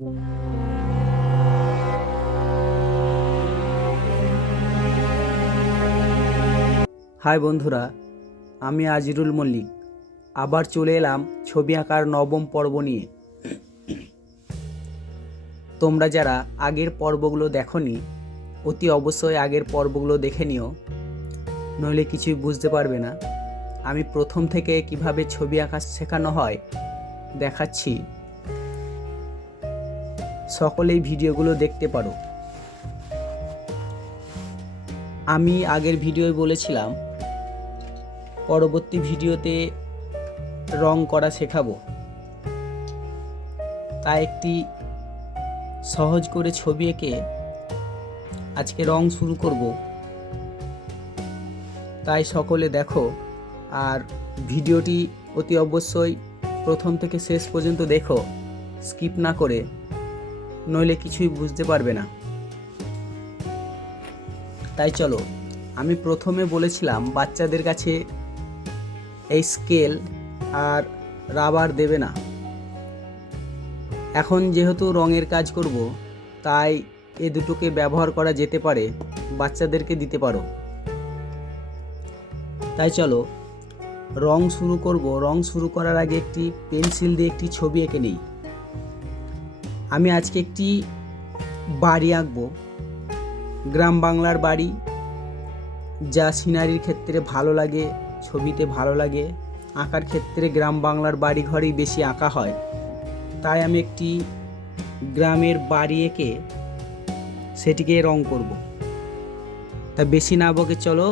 High বন্ধুরা, আমি আজিরুল মল্লিক আবার চলে এলাম ছবি আঁকার নবম পর্ব নিয়ে। তোমরা যারা আগের পর্বগুলো দেখোনি অতি অবশ্যই আগের পর্বগুলো দেখে নিও, নইলে কিছুই বুঝতে পারবে না। আমি প্রথম থেকে কিভাবে ছবি আঁকা শেখানো হয় দেখাচ্ছি, সকলেই ভিডিওগুলো দেখতে পারো। আমি আগের ভিডিওয় বলেছিলাম পরবর্তী ভিডিওতে রং করা শেখাবো, তাই একটি সহজ করে ছবি এঁকে আজকে রং শুরু করব। তাই সকলে দেখো, আর ভিডিওটি অতি অবশ্যই প্রথম থেকে শেষ পর্যন্ত দেখো, স্কিপ না করে, নইলে কিছুই বুঝতে পারবে না। তাই চলো, আমি প্রথমে বলেছিলাম বাচ্চাদের কাছে এই স্কেল আর রাবার দেবে না। এখন যেহেতু রঙের কাজ করব, তাই এ দুটোকে ব্যবহার করা যেতে পারে, বাচ্চাদেরকে দিতে পারো। তাই চলো রং শুরু করব। রং শুরু করার আগে একটি পেন্সিল দিয়ে একটি ছবি এঁকে নিই। আমি আজকে একটি বাড়ি আঁকবো, গ্রাম বাংলার বাড়ি, যা সিনারির ক্ষেত্রে ভালো লাগে, ছবিতে ভালো লাগে। আঁকার ক্ষেত্রে গ্রাম বাংলার বাড়ি ঘরেই বেশি আঁকা হয়, তাই আমি একটি গ্রামের বাড়ি এঁকে সেটিকে রং করব। তা বেশি না বকে চলো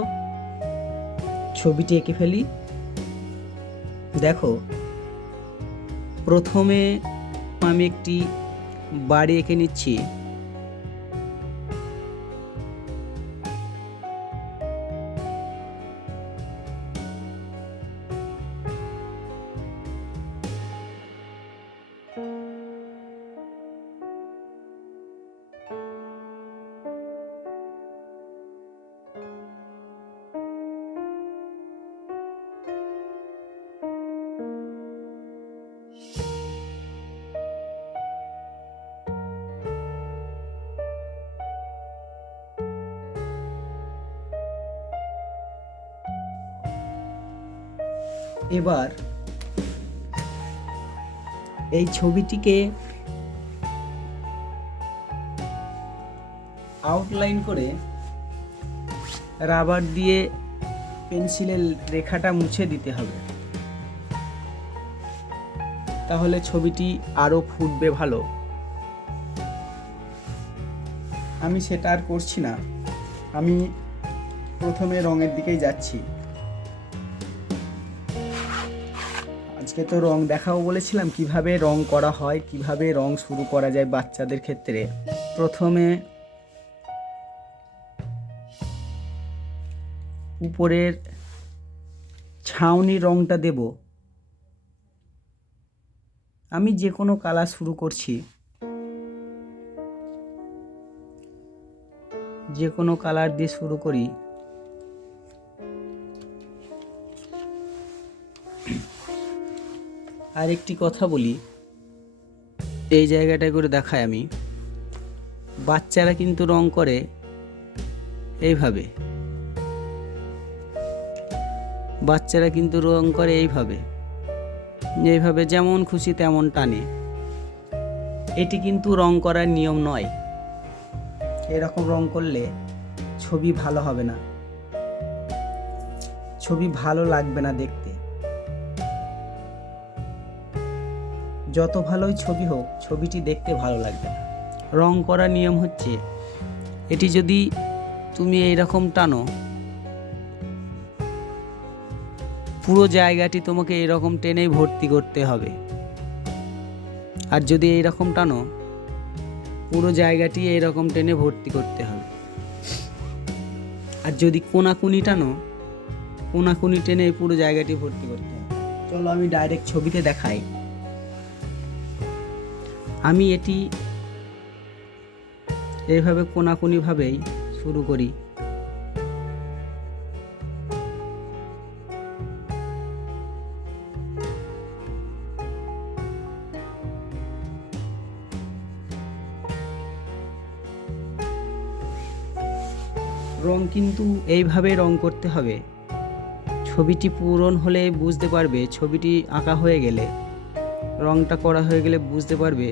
ছবিটি এঁকে ফেলি। দেখো, প্রথমে আমি একটি বাড়ি এঁকে নিচ্ছি। এবার এই ছবিটিকে আউটলাইন করে রাবার দিয়ে পেন্সিলের রেখাটা মুছে দিতে হবে, তাহলে ছবিটি আরো ফুটবে ভালো। আমি সেটা আর করছি না, আমি প্রথমে রঙের দিকেই যাচ্ছি। আজকে তো রং দেখাও বলেছিলাম, কিভাবে রং করা হয়, কিভাবে রং শুরু করা যায় বাচ্চাদের ক্ষেত্রে। প্রথমে উপরের ছাউনি রংটা দেব। আমি যে কোনো কালার শুরু করছি, যে কোনো কালার দিয়ে শুরু করি। আর একটি কথা বলি, এই জায়গাটা করে দেখাই আমি, বাচ্চারা কিন্তু রং করে এইভাবে, বাচ্চারা কিন্তু রং করে এইভাবে, এইভাবে যেমন খুশি তেমন টানে। এটি কিন্তু রং করার নিয়ম নয়। এরকম রং করলে ছবি ভালো হবে না, ছবি ভালো লাগবে না দেখতে। যত ভালোই ছবি হোক, ছবিটি দেখতে ভালো লাগবে না। রং করার নিয়ম হচ্ছে, এটি যদি তুমি এইরকম টানো, পুরো জায়গাটি তোমাকে এরকম টেনেই ভর্তি করতে হবে। আর যদি এইরকম টানো, পুরো জায়গাটি এইরকম টেনে ভর্তি করতে হবে। আর যদি কোনাকুনি টানো, কোনাকুনি টেনে পুরো জায়গাটি ভর্তি করতে হবে। চলো আমি ডাইরেক্ট ছবিতে দেখাই। আমি এটি এইভাবে কোনাকুনি ভাবেই শুরু করি। রং কিন্তু এইভাবে রং করতে হবে। ছবিটি পূরণ হলে বুঝতে পারবে, ছবিটি আঁকা হয়ে গেলে, রংটা করা হয়ে গেলে বুঝতে পারবে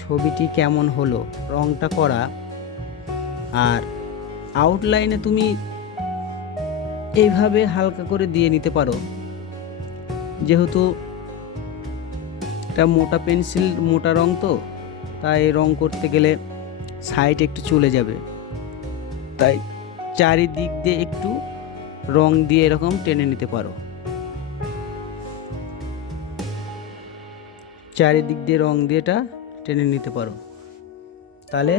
ছবিটি কেমন হলো রংটা করা। আর আউটলাইনে তুমি এইভাবে হালকা করে দিয়ে নিতে পারো, যেহেতু এটা মোটা পেন্সিল, মোটা রং তো, তাই রং করতে গেলে সাইড একটু চলে যাবে, তাই চারিদিক দিয়ে একটু রং দিয়ে এরকম টেনে নিতে পারো। চারিদিক দিয়ে রং দিয়ে এটা টেনে নিতে পারো, তাহলে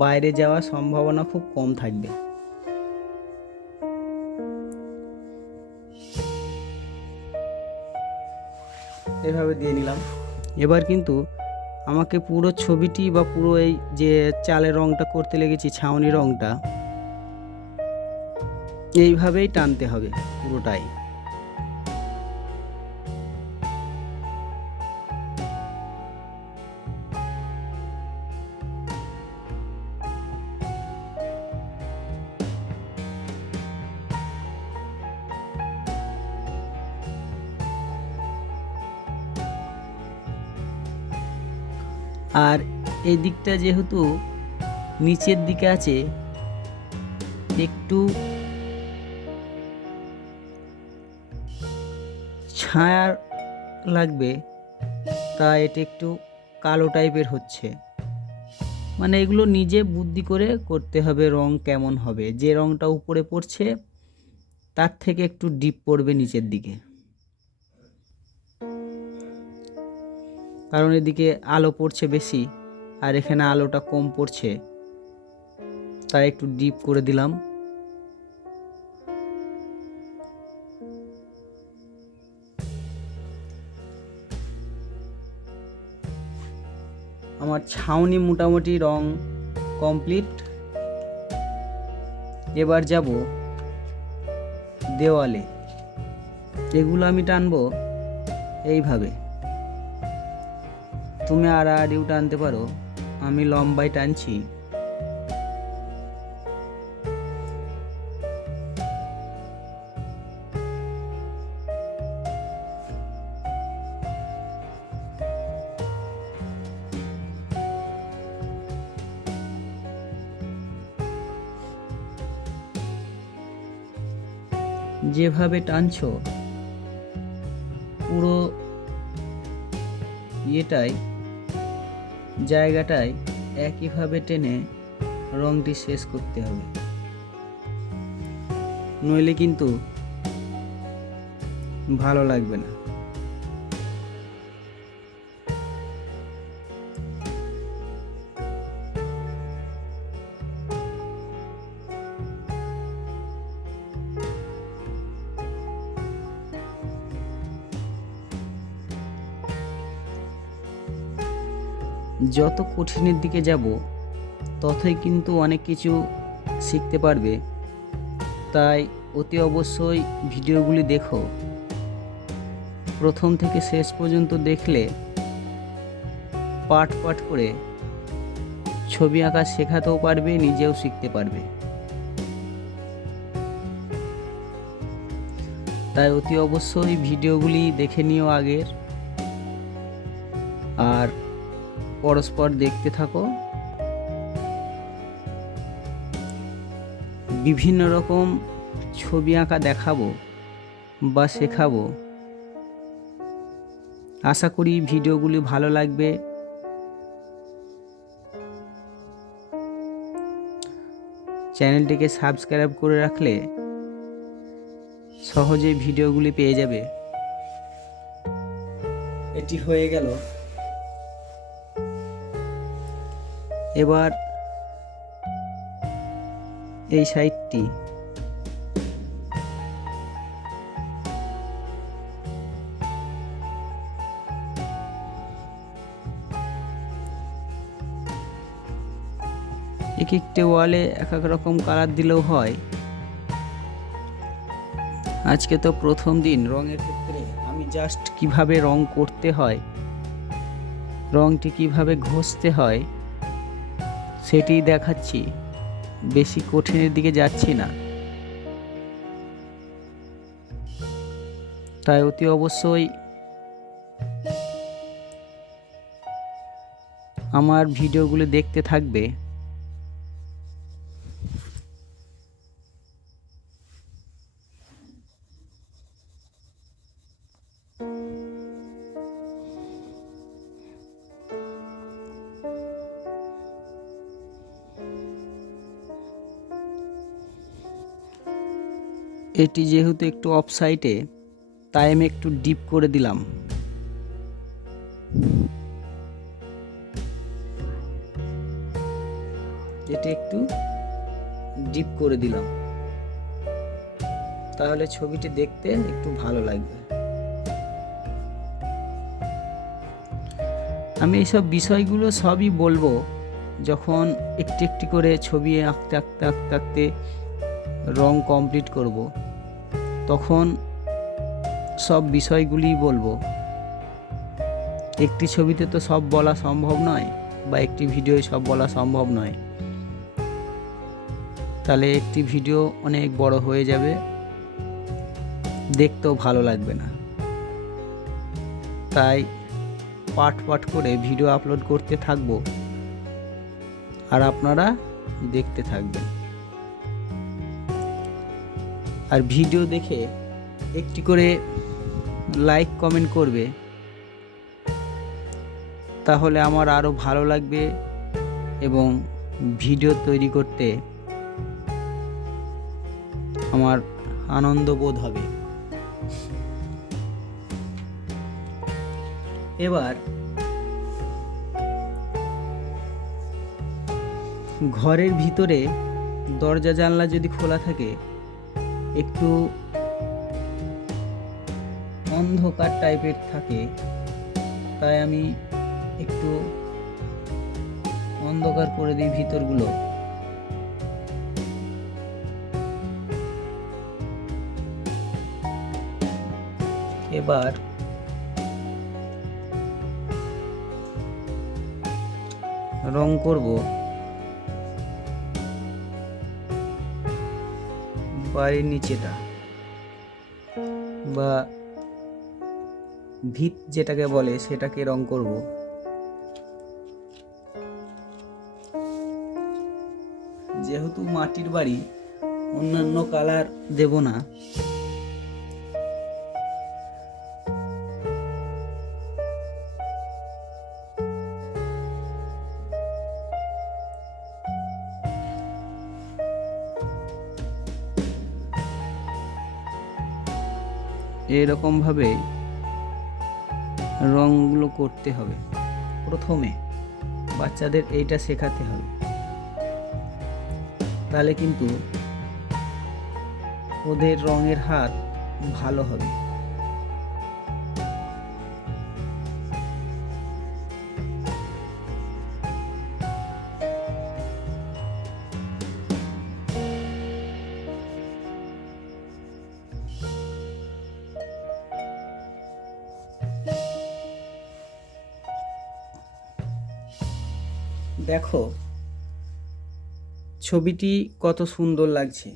বাইরে যাওয়ার সম্ভাবনা খুব কম থাকবে। এভাবে দিয়ে নিলাম। এবার কিন্তু আমাকে পুরো ছবিটি বা পুরো এই যে চালের রংটা করতে লেগেছি, ছাউনি রংটা, এইভাবেই টানতে হবে পুরোটাই। আর এই দিকটা যেহেতু নিচের দিকে আছে, একটু ছায়া লাগবে, তাই এটা একটু কালো টাইপের হচ্ছে। মানে এগুলো নিজে বুদ্ধি করে করতে হবে, রং কেমন হবে। যে রংটা উপরে পড়ছে তার থেকে একটু ডিপ পড়বে নিচের দিকে, কারণ এদিকে আলো পড়ছে বেশি আর এখানে আলোটা কম পড়ছে, তাই একটু ডিপ করে দিলাম। আমার ছাউনি মোটামুটি রং কমপ্লিট। এবার যাব দেওয়ালে। এগুলো আমি টানবো এইভাবে, তুমি আড়াআড়িও টানতে পারো, আমি লম্বাই টানছি। যেভাবে টানছো পুরো জায়গাটায় একইভাবে টেনে রংটি শেষ করতে হবে, নইলে কিন্তু ভালো লাগবে না। যত কঠিনের দিকে যাব ততই কিন্তু অনেক কিছু শিখতে পারবে, তাই অতি অবশ্যই ভিডিওগুলি দেখো। প্রথম থেকে শেষ পর্যন্ত দেখলে পার্ট পার্ট করে ছবি আঁকা শেখাতেও পারবে, নিজেও শিখতে পারবে। তাই অতি অবশ্যই ভিডিওগুলি দেখে নিও আগের, আর পরস্পর দেখতে থাকো। বিভিন্ন রকম ছবি আঁকা দেখাবো বা শেখাবো। আশা করি ভিডিওগুলি ভালো লাগবে। চ্যানেলটিকে সাবস্ক্রাইব করে রাখলে সহজেই ভিডিওগুলি পেয়ে যাবে। এটি হয়ে গেল। এবার এই সাইডটি এক একটা ওয়ালে এক এক রকম কালার দিলেও হয়। আজকে তো প্রথম দিন রঙের ক্ষেত্রে, আমি জাস্ট কিভাবে রং করতে হয়, রংটি কিভাবে ঘষতে হয় সেটি দেখাচ্ছি, বেশি কঠিনের দিকে যাচ্ছি না। তাই অতি অবশ্যই আমার ভিডিওগুলো দেখতে থাকবে। এটি যেহেতু একটু অফ সাইডে, তাই আমি একটু ডিপ করে দিলাম। এটি একটু ডিপ করে দিলাম, তাহলে ছবিটি দেখতে একটু ভালো লাগবে। আমি এইসব বিষয়গুলো সবই বলবো যখন একটি একটি করে ছবি আঁকতে আঁকতে আঁকতে আঁকতে রং কমপ্লিট করব, তখন সব বিষয়গুলি বলবো। একটি ছবিতে তো সব বলা সম্ভব নয়, বা একটি ভিডিওয় সব বলা সম্ভব নয়, তাহলে একটি ভিডিও অনেক বড় হয়ে যাবে, দেখতেও ভালো লাগবে না। তাই পার্ট পার্ট করে ভিডিও আপলোড করতে থাকবো, আর আপনারা দেখতে থাকবেন। আর ভিডিও দেখে একটি করে লাইক কমেন্ট করবে, তাহলে আমার আরও ভালো লাগবে এবং ভিডিও তৈরি করতে আমার আনন্দ বোধ হবে। এবার ঘরের ভিতরে দরজা জানলা যদি খোলা থাকে, একটু অন্ধকার টাইপের থাকে, তাই আমি একটু অন্ধকার করে দিই ভিতরগুলো। এবার রং করব বাড়ির নিচেটা, বা ভিত যেটাকে বলে সেটাকে রং করব। যেহেতু মাটির বাড়ি, অন্যান্য কালার দেব না। এরকম ভাবে রংগুলো করতে হবে। প্রথমে বাচ্চাদের এইটা শেখাতে হবে, তাহলে কিন্তু ওদের রঙের হাত ভালো হবে। দেখো ছবিটি কত সুন্দর লাগছে।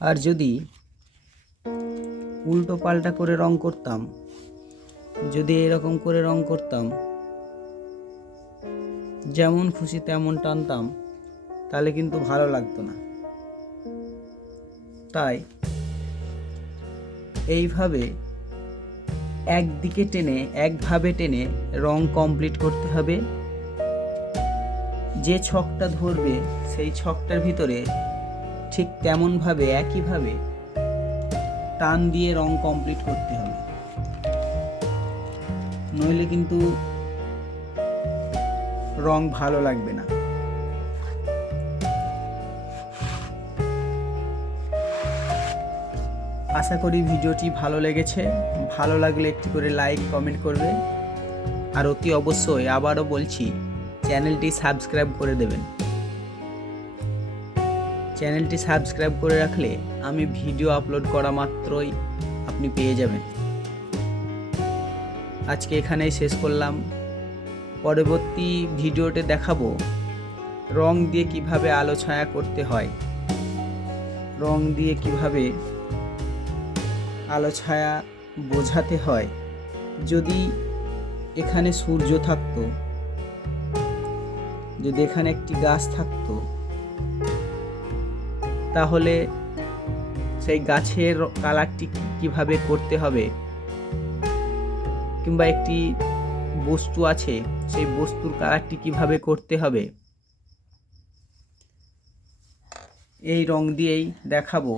আর যদি উল্টো পাল্টা করে রং করতাম, যদি এরকম করে রং করতাম, যেমন খুশি তেমন টানতাম, তাহলে কিন্তু ভালো লাগতো না। তাই এইভাবে একদিকে টেনে, একভাবে টেনে রং কমপ্লিট করতে হবে। যে ছকটা ধরবে সেই ছকটার ভিতরে ঠিক তেমনভাবে একইভাবে টান দিয়ে রং কমপ্লিট করতে হবে, নইলে কিন্তু রং ভালো লাগবে না। আশা করি ভিডিওটি ভালো লেগেছে। ভালো লাগলে একটি করে লাইক কমেন্ট করবে, আর অতি অবশ্যই আবারও বলছি, চ্যানেলটি সাবস্ক্রাইব করে দেবেন। চ্যানেলটি সাবস্ক্রাইব করে রাখলে আমি ভিডিও আপলোড করা মাত্রই আপনি পেয়ে যাবেন। আজকে এখানেই শেষ করলাম। পরবর্তী ভিডিওতে দেখাবো রং দিয়ে কিভাবে আলো ছায়া করতে হয়, রং দিয়ে কিভাবে আলো ছায়া বোঝাতে হয়। যদি এখানে সূর্য থাকতো, যদি এখানে একটি গাছ থাকতো, তাহলে সেই গাছের কালারটি কিভাবে করতে হবে, কিংবা একটি বস্তু আছে সেই বস্তুর কালারটি কিভাবে করতে হবে, এই রং দিয়েই দেখাবো।